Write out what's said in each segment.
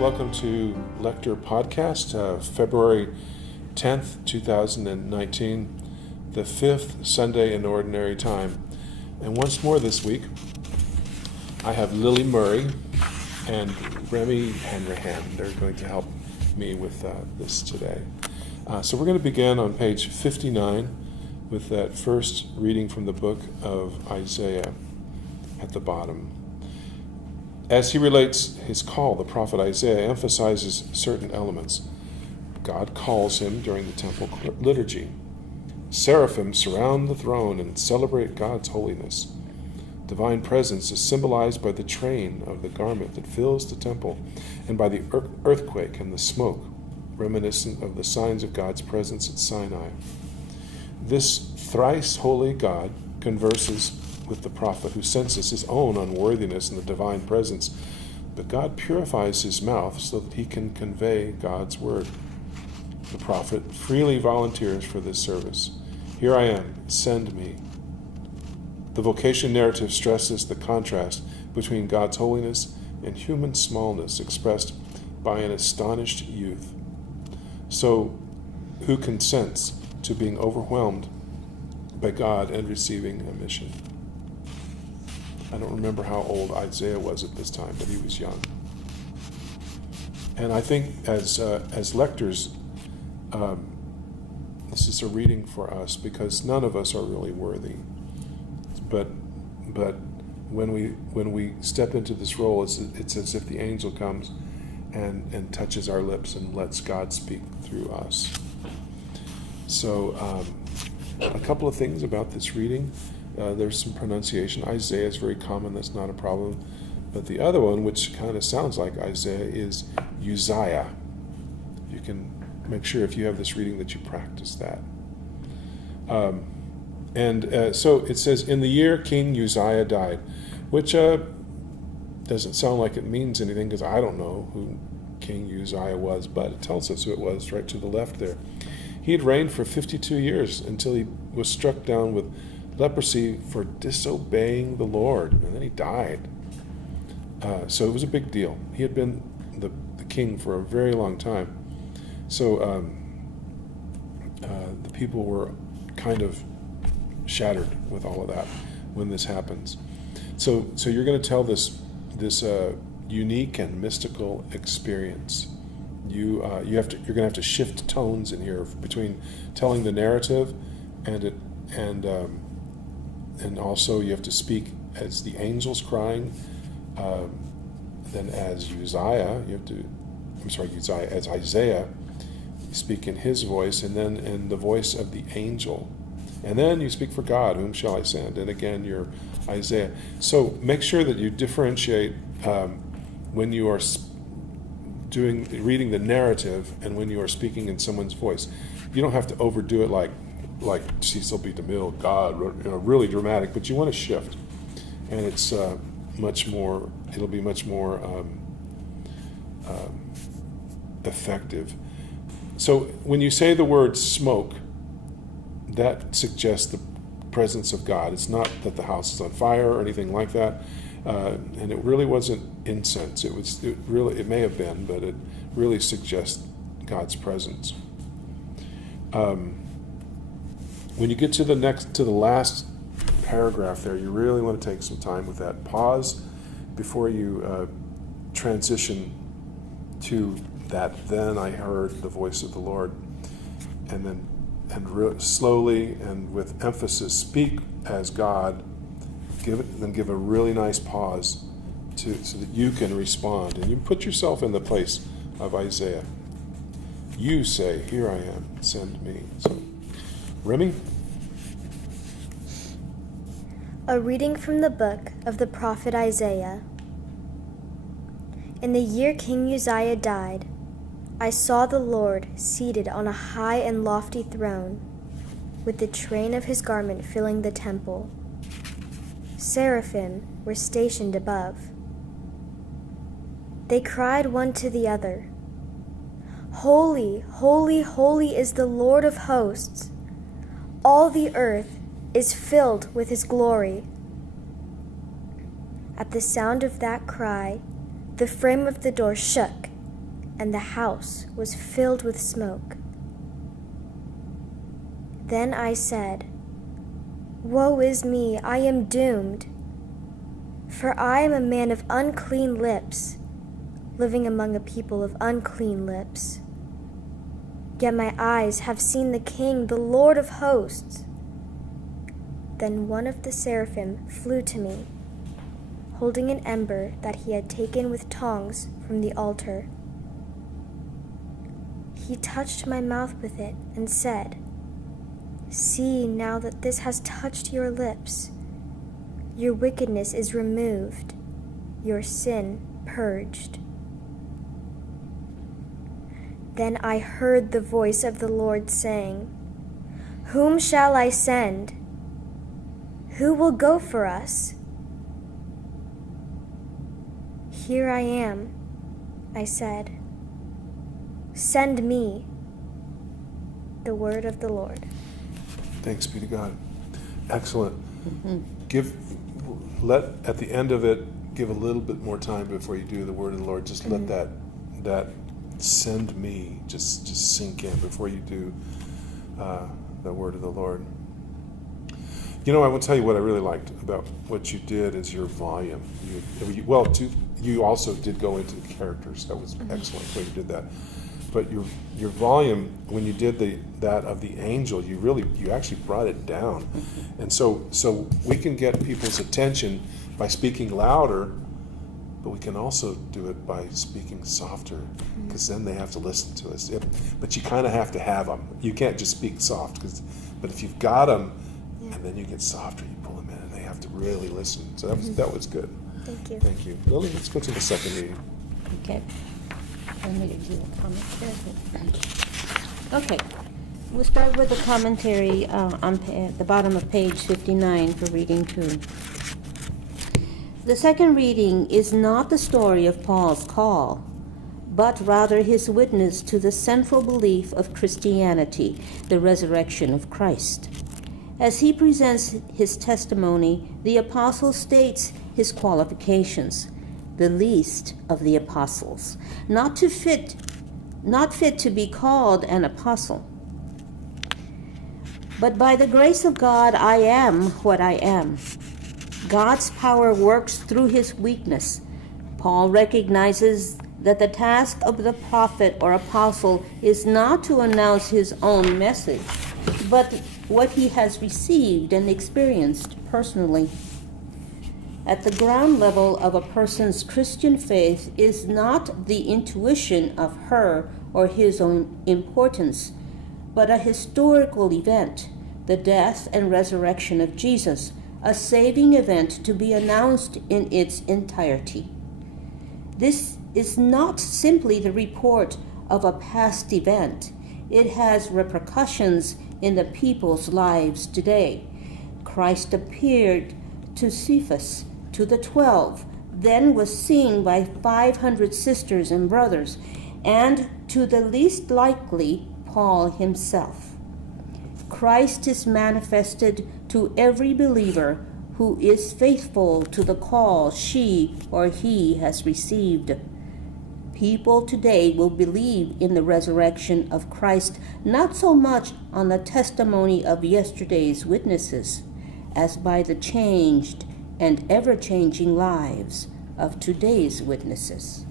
Welcome to Lector Podcast, February 10th, 2019, the fifth Sunday in Ordinary Time. And once more this week, I have Lily Murray and Remy Hanrahan. They're going to help me with this today. So we're going to begin on page 59 with that first reading from the book of Isaiah at the bottom. As he relates his call, the prophet Isaiah emphasizes certain elements. God calls him during the temple liturgy. Seraphim surround the throne and celebrate God's holiness. Divine presence is symbolized by the train of the garment that fills the temple and by the earthquake and the smoke, reminiscent of the signs of God's presence at Sinai. This thrice holy God converses with the prophet who senses his own unworthiness in the divine presence, but God purifies his mouth so that he can convey God's word. The prophet freely volunteers for this service. Here I am, send me. The vocation narrative stresses the contrast between God's holiness and human smallness expressed by an astonished youth. So, who consents to being overwhelmed by God and receiving a mission? I don't remember how old Isaiah was at this time, but he was young. And I think as lectors, this is a reading for us because none of us are really worthy. But when we step into this role, it's as if the angel comes and touches our lips and lets God speak through us. So a couple of things about this reading. There's some pronunciation. Isaiah is very common, that's not a problem. But the other one, which kind of sounds like Isaiah, is Uzziah. You can make sure if you have this reading that you practice that. So it says, in the year King Uzziah died, which doesn't sound like it means anything because I don't know who King Uzziah was, but it tells us who it was right to the left there. He had reigned for 52 years until he was struck down with leprosy for disobeying the Lord, and then he died. So it was a big deal. He had been the king for a very long time. So the people were kind of shattered with all of that when this happens. So you're going to tell this unique and mystical experience. You're going to have to shift tones in here between telling the narrative and also you have to speak as the angels crying. Then as Uzziah, as Isaiah, you speak in his voice, and then in the voice of the angel. And then you speak for God, whom shall I send? And again, you're Isaiah. So make sure that you differentiate when you are reading the narrative and when you are speaking in someone's voice. You don't have to overdo it like Cecil B. DeMille, God, really dramatic, but you want to shift. And it's it'll be much more effective. So when you say the word smoke, that suggests the presence of God. It's not that the house is on fire or anything like that. And it really wasn't incense. It may have been, but it really suggests God's presence. When you get to the last paragraph there, you really want to take some time with that. Pause before you transition to that. Then I heard the voice of the Lord, and slowly and with emphasis speak as God. Give a really nice pause so that you can respond, and you put yourself in the place of Isaiah. You say, "Here I am, send me." So, Remy? A reading from the book of the prophet Isaiah. In the year King Uzziah died, I saw the Lord seated on a high and lofty throne, with the train of his garment filling the temple. Seraphim were stationed above. They cried one to the other, "Holy, holy, holy is the Lord of hosts. All the earth is filled with his glory." At the sound of that cry, the frame of the door shook and the house was filled with smoke. Then I said, "Woe is me, I am doomed, for I am a man of unclean lips, living among a people of unclean lips. Yet my eyes have seen the King, the Lord of hosts." Then one of the seraphim flew to me, holding an ember that he had taken with tongs from the altar. He touched my mouth with it and said, "See, now that this has touched your lips, your wickedness is removed, your sin purged." Then I heard the voice of the Lord saying, "Whom shall I send? Who will go for us?" "Here I am," I said. "Send me." The word of the Lord. Thanks be to God. Excellent. Let at the end of it, give a little bit more time before you do the word of the Lord. Just let that "send me" just sink in before you do the word of the Lord. You know, I will tell you what I really liked about what you did is your volume. You also did go into the characters. That was excellent when you did that. But your volume, when you did that of the angel, you actually brought it down. And so we can get people's attention by speaking louder, but we can also do it by speaking softer, because then they have to listen to us. But you kind of have to have them. You can't just speak soft, but if you've got them, and then you get softer, you pull them in, and they have to really listen. So that was good. Thank you. Thank you. Lily, let's go to the second reading. Okay. Let me do a comment there. Okay. We'll start with the commentary at the bottom of page 59 for reading 2. The second reading is not the story of Paul's call, but rather his witness to the central belief of Christianity, the resurrection of Christ. As he presents his testimony, the apostle states his qualifications: the least of the apostles, not fit to be called an apostle. But by the grace of God, I am what I am. God's power works through his weakness. Paul recognizes that the task of the prophet or apostle is not to announce his own message, but what he has received and experienced personally. At the ground level of a person's Christian faith is not the intuition of her or his own importance, but a historical event, the death and resurrection of Jesus, a saving event to be announced in its entirety. This is not simply the report of a past event. It has repercussions in the people's lives today. Christ appeared to Cephas, to the 12, then was seen by 500 sisters and brothers, and to the least likely, Paul himself. Christ is manifested to every believer who is faithful to the call she or he has received. People today will believe in the resurrection of Christ not so much on the testimony of yesterday's witnesses as by the changed and ever-changing lives of today's witnesses.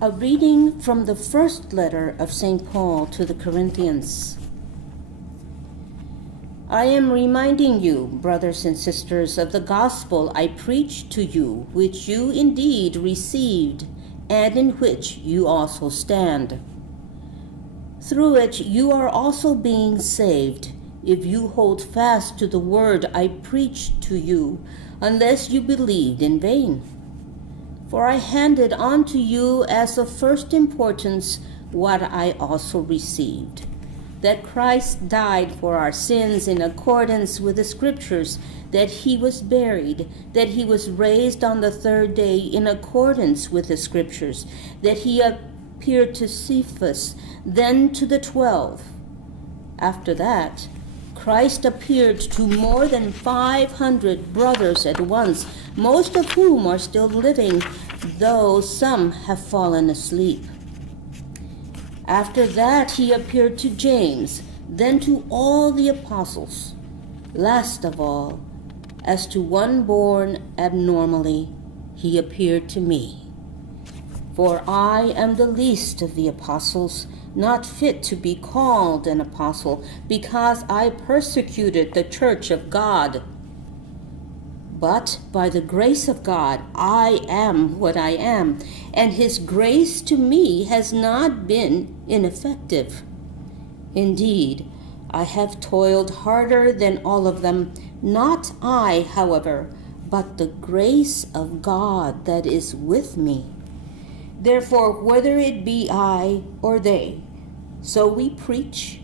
A reading from the first letter of St. Paul to the Corinthians. I am reminding you, brothers and sisters, of the gospel I preached to you, which you indeed received, and in which you also stand. Through it you are also being saved, if you hold fast to the word I preached to you, unless you believed in vain. For I handed on to you as of first importance what I also received, that Christ died for our sins in accordance with the Scriptures, that he was buried, that he was raised on the third day in accordance with the Scriptures, that he appeared to Cephas, then to the 12. After that, Christ appeared to more than 500 brothers at once, most of whom are still living, though some have fallen asleep. After that he appeared to James, then to all the apostles. Last of all, as to one born abnormally, he appeared to me. For I am the least of the apostles, not fit to be called an apostle, because I persecuted the church of God. But by the grace of God, I am what I am, and his grace to me has not been ineffective. Indeed, I have toiled harder than all of them, not I, however, but the grace of God that is with me. Therefore, whether it be I or they, so we preach,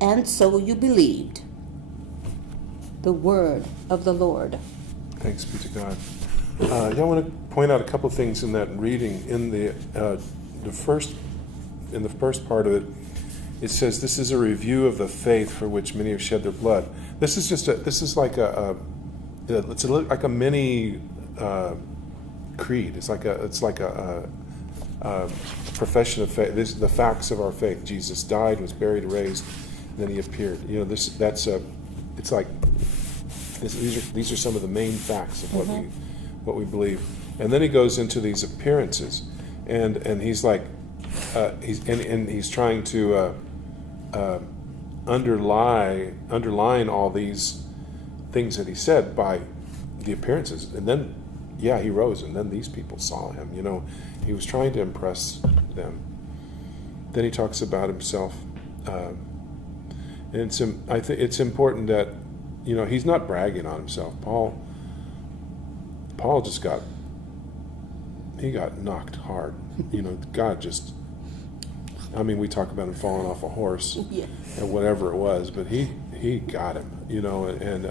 and so you believed. The word of the Lord. Thanks be to God. I want to point out a couple of things in that reading. In the first part of it, it says, "This is a review of the faith for which many have shed their blood." This is like a mini creed. It's like a profession of faith. This is the facts of our faith. Jesus died, was buried, raised, and then he appeared. You know, these are some of the main facts of what we believe. And then he goes into these appearances, and he's like he's trying to underline all these things that he said by the appearances. And then he rose, and then these people saw him. You know, he was trying to impress them. Then he talks about himself, and I think it's important that, you know, he's not bragging on himself. Paul just got knocked hard. You know, God just, I mean, we talk about him falling off a horse and whatever it was, but he got him, you know, and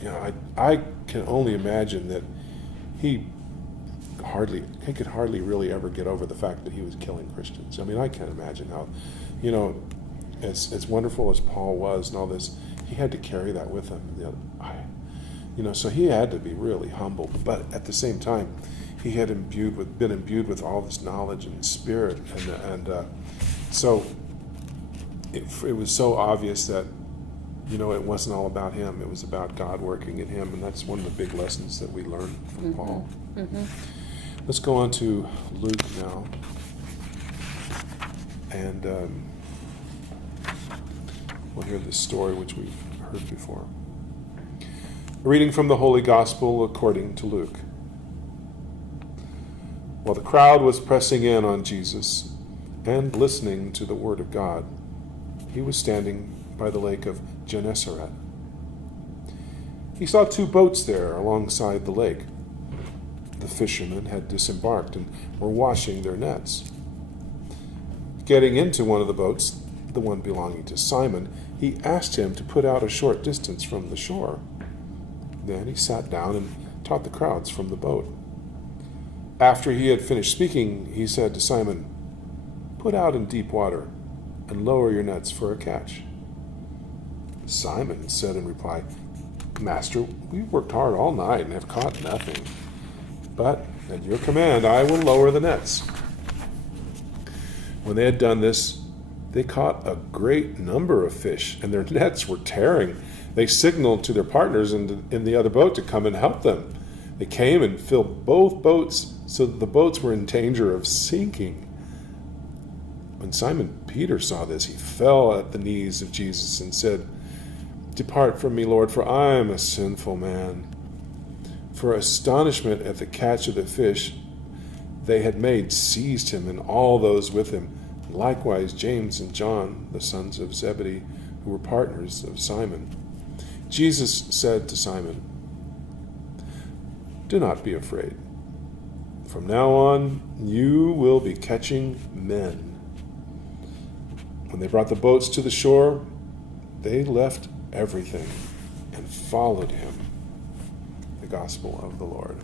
you know, I can only imagine that he could hardly really ever get over the fact that he was killing Christians. I mean, I can't imagine how, you know, as wonderful as Paul was and all this, he had to carry that with him. You know, so he had to be really humble, but at the same time, he had been imbued with all this knowledge and spirit, and so it was so obvious that, you know, it wasn't all about him. It was about God working in him, and that's one of the big lessons that we learn from Paul. Let's go on to Luke now, and we'll hear this story which we've heard before. A reading from the Holy Gospel according to Luke. While the crowd was pressing in on Jesus and listening to the word of God, he was standing by the lake of Gennesaret. He saw 2 boats there alongside the lake. The fishermen had disembarked and were washing their nets. Getting into one of the boats, the one belonging to Simon, he asked him to put out a short distance from the shore. Then he sat down and taught the crowds from the boat. After he had finished speaking, he said to Simon, "Put out in deep water and lower your nets for a catch." Simon said in reply, "Master, we've worked hard all night and have caught nothing. But at your command, I will lower the nets." When they had done this, they caught a great number of fish, and their nets were tearing. They signaled to their partners in the other boat to come and help them. They came and filled both boats so that the boats were in danger of sinking. When Simon Peter saw this, he fell at the knees of Jesus and said, "Depart from me, Lord, for I am a sinful man." For astonishment at the catch of the fish they had made seized him and all those with him, likewise James and John, the sons of Zebedee, who were partners of Simon. Jesus said to Simon, "Do not be afraid. From now on, you will be catching men." When they brought the boats to the shore, they left everything and followed him. The Gospel of the Lord.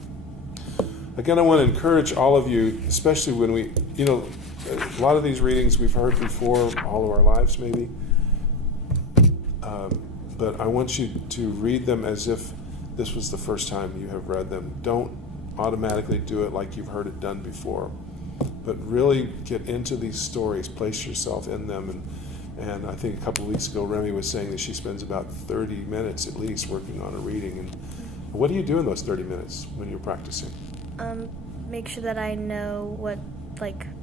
Again, I want to encourage all of you, especially when we, a lot of these readings we've heard before all of our lives maybe, but I want you to read them as if this was the first time you have read them. Don't automatically do it like you've heard it done before, but really get into these stories, place yourself in them. And I think a couple of weeks ago, Remy was saying that she spends about 30 minutes at least working on a reading. And what do you do in those 30 minutes when you're practicing? Make sure that I know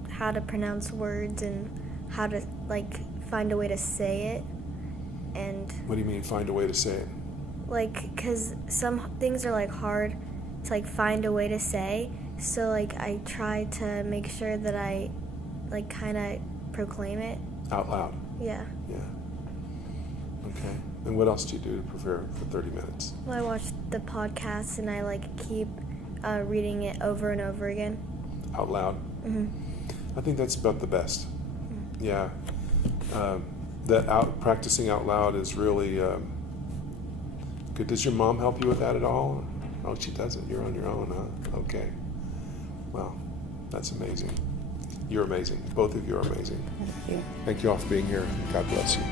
how to pronounce words and how to find a way to say it. And what do you mean find a way to say it? Because some things are hard to find a way to say, so I try to make sure that I kind of proclaim it Out loud? Yeah. Okay. And what else do you do to prepare for 30 minutes? Well, I watch the podcasts and I keep reading it over and over again. Out loud? Mm-hmm. I think that's about the best. Mm-hmm. Yeah. Practicing out loud is really good. Does your mom help you with that at all? Oh, she doesn't. You're on your own, huh? Okay. Well, that's amazing. You're amazing. Both of you are amazing. Thank you. Thank you all for being here. God bless you.